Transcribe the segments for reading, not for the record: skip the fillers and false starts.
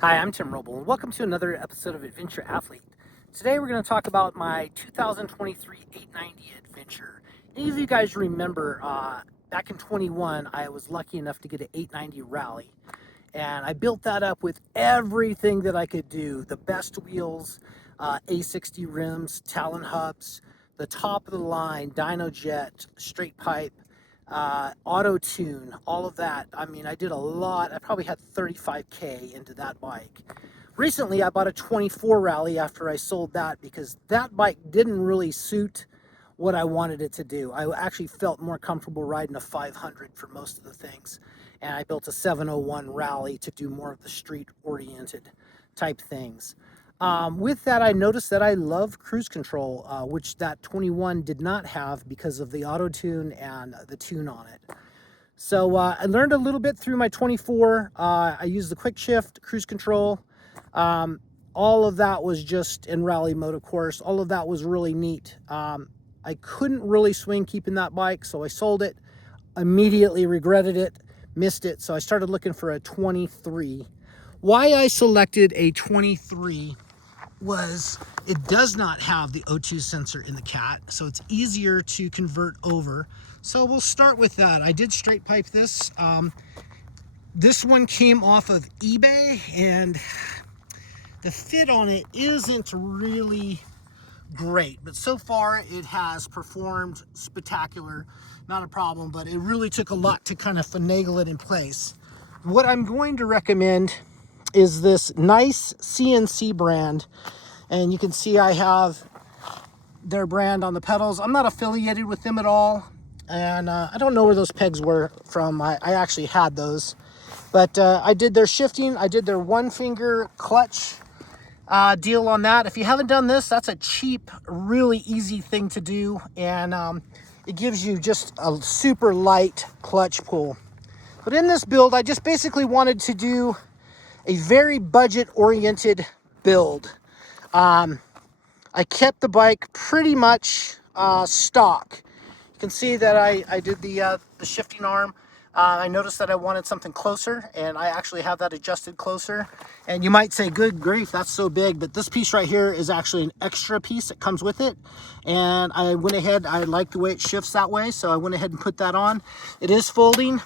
Hi, I'm Tim Roble, and welcome to another episode of Adventure Athlete. Today we're going to talk about my 2023 890 Adventure. Any of you guys remember back in 21, I was lucky enough to get an 890 Rally, and I built that up with everything that I could do. The best wheels, A60 rims, Talon hubs, the top of the line, Dyno Jet, straight pipe, auto tune, all of that. I mean, I did a lot. I probably had 35K into that bike. Recently, I bought a 24 Rally after I sold that because that bike didn't really suit what I wanted it to do. I actually felt more comfortable riding a 500 for most of the things. And I built a 701 Rally to do more of the street-oriented type things. With that, I noticed that I love cruise control, which that 21 did not have because of the auto tune and the tune on it. So I learned a little bit through my 24. I used the quick shift, cruise control. All of that was just in rally mode, of course. All of that was really neat. I couldn't really swing keeping that bike, so I sold it. Immediately regretted it, missed it, so I started looking for a 23. Why I selected a 23 was it does not have the O2 sensor in the cat, so it's easier to convert over. So we'll start with that. I did straight pipe this. This one came off of eBay, and the fit on it isn't really great, but so far it has performed spectacular. Not a problem, but it really took a lot to kind of finagle it in place. What I'm going to recommend is this nice CNC brand, and you can see I have their brand on the pedals. I'm not affiliated with them at all, and I don't know where those pegs were from. I actually had those, but I did their shifting. I did their one finger clutch deal on that. If you haven't done this, that's a cheap, really easy thing to do, and it gives you just a super light clutch pull. But in this build, I just basically wanted to do a very budget-oriented build. I kept the bike pretty much stock. You can see that I did the shifting arm. I noticed that I wanted something closer, and I actually have that adjusted closer. And you might say, good grief, that's so big, but this piece right here is actually an extra piece that comes with it. And I went ahead, I like the way it shifts that way, so I went ahead and put that on. It is folding.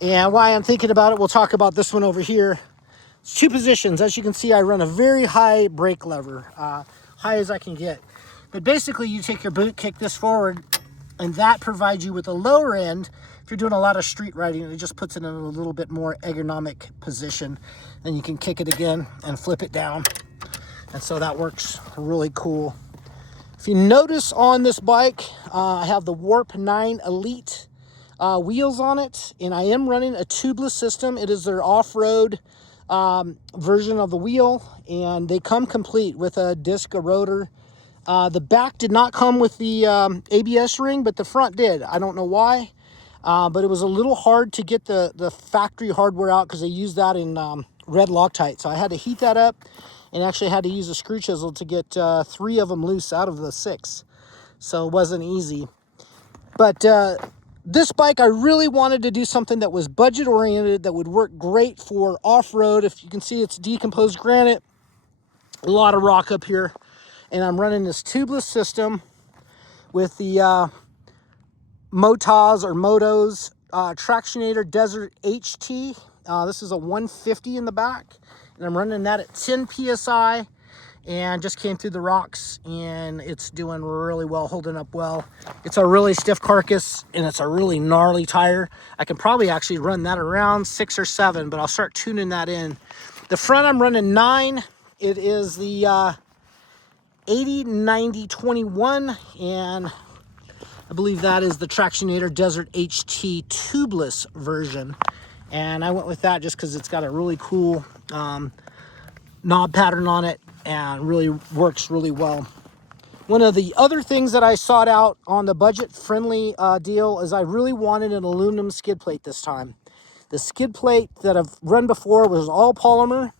And while I'm thinking about it, we'll talk about this one over here. It's two positions. As you can see, I run a very high brake lever, high as I can get. But basically, you take your boot, kick this forward, and that provides you with a lower end. If you're doing a lot of street riding, it just puts it in a little bit more ergonomic position. Then you can kick it again and flip it down. And so that works really cool. If you notice on this bike, I have the Warp 9 Elite wheels on it, and I am running a tubeless system. It is their off-road version of the wheel, and they come complete with a disc, a rotor. The back did not come with the ABS ring, but the front did. I don't know why, but it was a little hard to get the factory hardware out because they used that in red Loctite. So I had to heat that up and actually had to use a screw chisel to get 3 of them loose out of the 6. So it wasn't easy. But this bike, I really wanted to do something that was budget oriented, that would work great for off-road. If you can see, it's decomposed granite, a lot of rock up here. And I'm running this tubeless system with the Motos Tractionator Desert HT. This is a 150 in the back, and I'm running that at 10 PSI, and just came through the rocks, and it's doing really well, holding up well. It's a really stiff carcass, and it's a really gnarly tire. I can probably actually run that around 6 or 7, but I'll start tuning that in. The front, I'm running 9. It is the 80-90-21, and I believe that is the Tractionator Desert HT tubeless version. And I went with that just because it's got a really cool knob pattern on it and really works really well. One of the other things that I sought out on the budget-friendly deal is I really wanted an aluminum skid plate this time. The skid plate that I've run before was all polymer,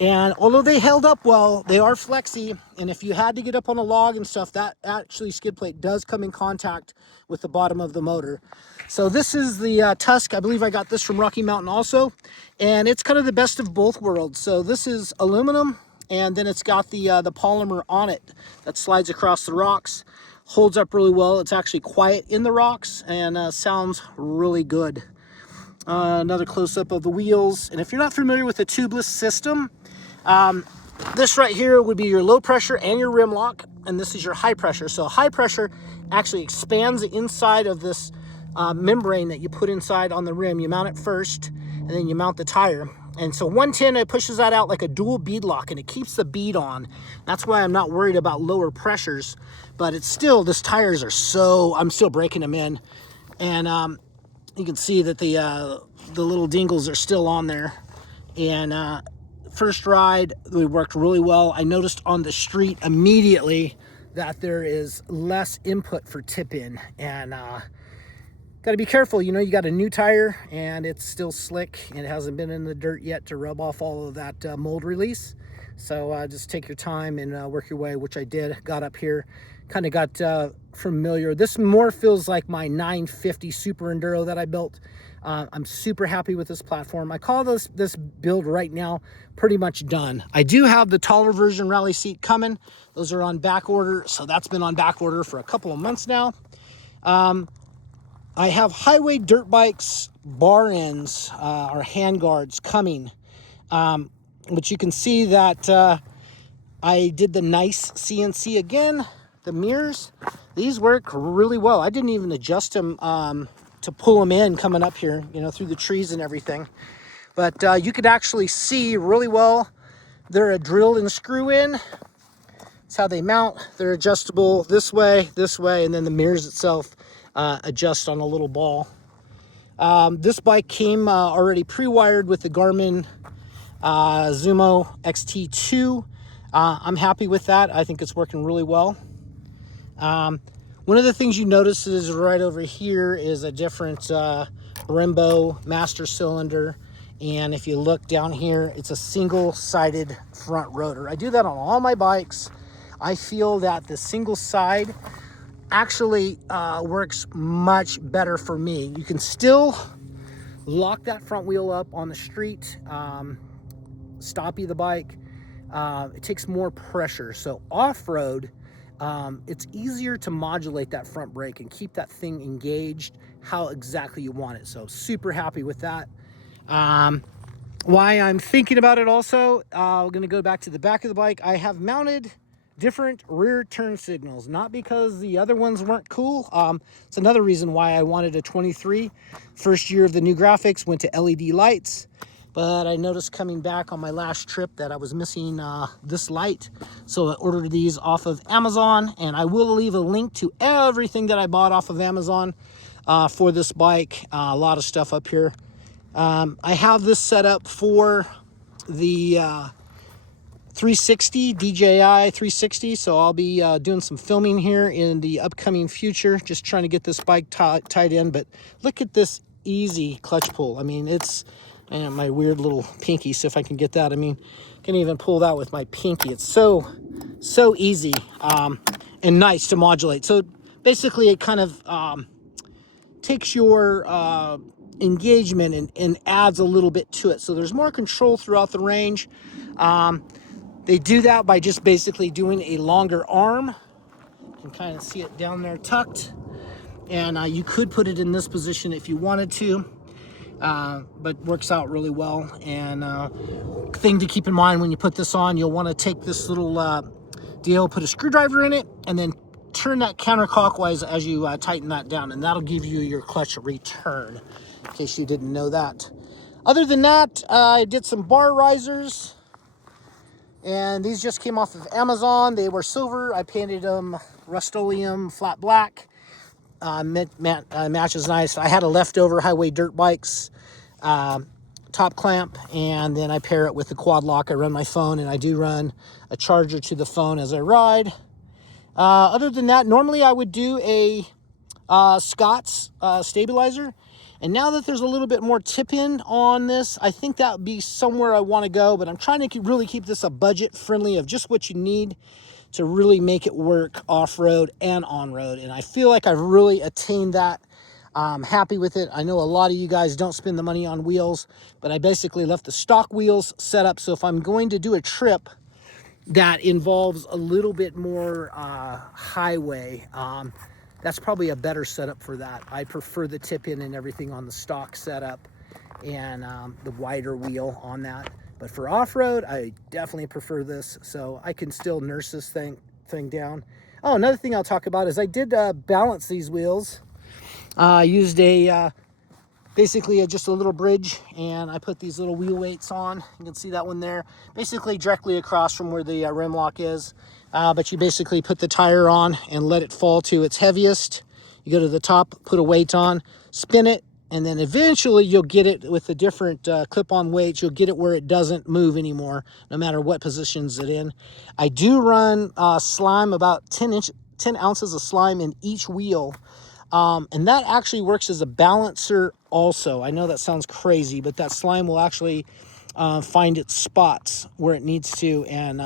And although they held up well, they are flexy. And if you had to get up on a log and stuff, that actually skid plate does come in contact with the bottom of the motor. So this is the Tusk. I believe I got this from Rocky Mountain also. And it's kind of the best of both worlds. So this is aluminum, and then it's got the polymer on it that slides across the rocks. Holds up really well. It's actually quiet in the rocks and sounds really good. Another close-up of the wheels. And if you're not familiar with the tubeless system, this right here would be your low pressure and your rim lock, and this is your high pressure. So high pressure actually expands the inside of this membrane that you put inside on the rim. You mount it first, and then you mount the tire. And so 110, it pushes that out like a dual bead lock, and it keeps the bead on. That's why I'm not worried about lower pressures, but it's still, this tires are so, I'm still breaking them in. And you can see that the little dingles are still on there. And first ride, we worked really well. I noticed on the street immediately that there is less input for tip in, and got to be careful. You know, you got a new tire and it's still slick and it hasn't been in the dirt yet to rub off all of that mold release. So just take your time and work your way, which I did. Got up here, kind of got familiar. This more feels like my 950 Super Enduro that I built. I'm super happy with this platform. I call this build right now pretty much done. I do have the taller version rally seat coming. Those are on back order, so that's been on back order for a couple of months now. I have highway dirt bikes bar ends or hand guards coming, but you can see that I did the nice CNC again. The mirrors, these work really well. I didn't even adjust them to pull them in coming up here, you know, through the trees and everything. But you could actually see really well. They're a drill and screw in. That's how they mount. They're adjustable this way, and then the mirrors itself adjust on a little ball. This bike came already pre-wired with the Garmin Zumo XT2. I'm happy with that. I think it's working really well. One of the things you notice is right over here is a different Brembo master cylinder. And if you look down here, it's a single-sided front rotor. I do that on all my bikes. I feel that the single side actually works much better for me. You can still lock that front wheel up on the street, stoppy the bike. It takes more pressure. So off-road, it's easier to modulate that front brake and keep that thing engaged how exactly you want it. So super happy with that. Why I'm thinking about it also, we're going to go back to the back of the bike. I have mounted different rear turn signals, not because the other ones weren't cool. It's another reason why I wanted a 23. First year of the new graphics, went to LED lights, but I noticed coming back on my last trip that I was missing this light. So I ordered these off of Amazon, and I will leave a link to everything that I bought off of Amazon for this bike. A lot of stuff up here. I have this set up for the 360, DJI 360, so I'll be doing some filming here in the upcoming future, just trying to get this bike tied in. But look at this easy clutch pull. I mean, it's, and my weird little pinky, so if I can get that, I mean, I can even pull that with my pinky. It's so easy and nice to modulate. So basically it kind of takes your engagement and adds a little bit to it. So there's more control throughout the range. They do that by just basically doing a longer arm. You can kind of see it down there tucked. And you could put it in this position if you wanted to, but works out really well. And thing to keep in mind when you put this on, you'll want to take this little deal, put a screwdriver in it, and then turn that counterclockwise as you tighten that down, and that'll give you your clutch return, in case you didn't know that. Other than that, I did some bar risers, and these just came off of Amazon. They were silver. I painted them Rust-Oleum flat black. Matches nice. I had a leftover highway dirt bikes top clamp, and then I pair it with the quad lock. I run my phone, and I do run a charger to the phone as I ride. Other than that, normally I would do a Scott's stabilizer. And now that there's a little bit more tip in on this, I think that would be somewhere I want to go. But I'm trying to really keep this a budget friendly of just what you need to really make it work off-road and on-road. And I feel like I've really attained that. I'm happy with it. I know a lot of you guys don't spend the money on wheels, but I basically left the stock wheels set up. So if I'm going to do a trip that involves a little bit more highway, that's probably a better setup for that. I prefer the tip in and everything on the stock setup and the wider wheel on that. But for off-road, I definitely prefer this, so I can still nurse this thing down. Oh, another thing I'll talk about is I did balance these wheels. I used basically just a little bridge, and I put these little wheel weights on. You can see that one there, basically directly across from where the rim lock is. But you basically put the tire on and let it fall to its heaviest. You go to the top, put a weight on, spin it, and then eventually you'll get it with the different clip-on weights. You'll get it where it doesn't move anymore, no matter what positions it in. I do run slime, about 10 ounces of slime in each wheel. And that actually works as a balancer also. I know that sounds crazy, but that slime will actually find its spots where it needs to, and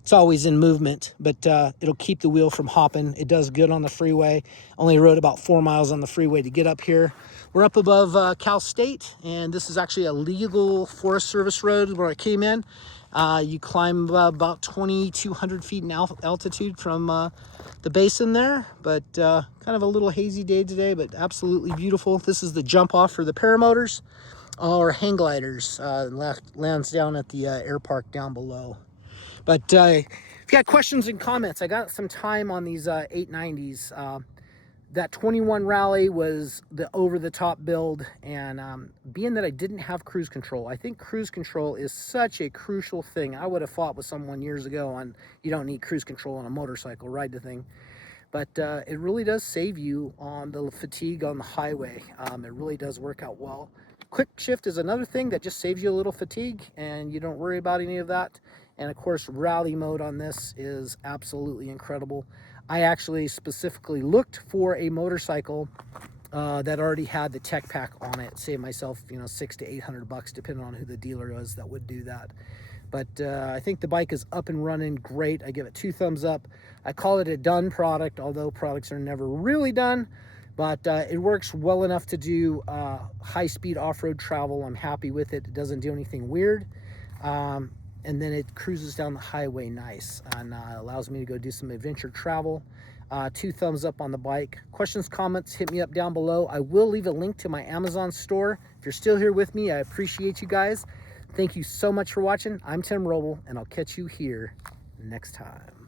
it's always in movement, but it'll keep the wheel from hopping. It does good on the freeway. Only rode about 4 miles on the freeway to get up here. We're up above Cal State, and this is actually a legal Forest Service road where I came in. You climb about 2,200 feet in altitude from the basin there, but kind of a little hazy day today, but absolutely beautiful. This is the jump off for the paramotors or hang gliders. Lands down at the air park down below. But if you got questions and comments, I got some time on these 890s. That 21 rally was the over-the-top build, and being that I didn't have cruise control, I think cruise control is such a crucial thing. I would have fought with someone years ago on you don't need cruise control on a motorcycle, ride the thing. But it really does save you on the fatigue on the highway. It really does work out well. Quick shift is another thing that just saves you a little fatigue, and you don't worry about any of that. And of course, rally mode on this is absolutely incredible. I actually specifically looked for a motorcycle that already had the tech pack on it. Saved myself, $600 to $800, depending on who the dealer was that would do that. But I think the bike is up and running great. I give it 2 thumbs up. I call it a done product, although products are never really done. But it works well enough to do high-speed off-road travel. I'm happy with it. It doesn't do anything weird. And then it cruises down the highway nice, and allows me to go do some adventure travel. 2 thumbs up on the bike. Questions, comments, hit me up down below. I will leave a link to my Amazon store. If you're still here with me, I appreciate you guys. Thank you so much for watching. I'm Tim Roble, and I'll catch you here next time.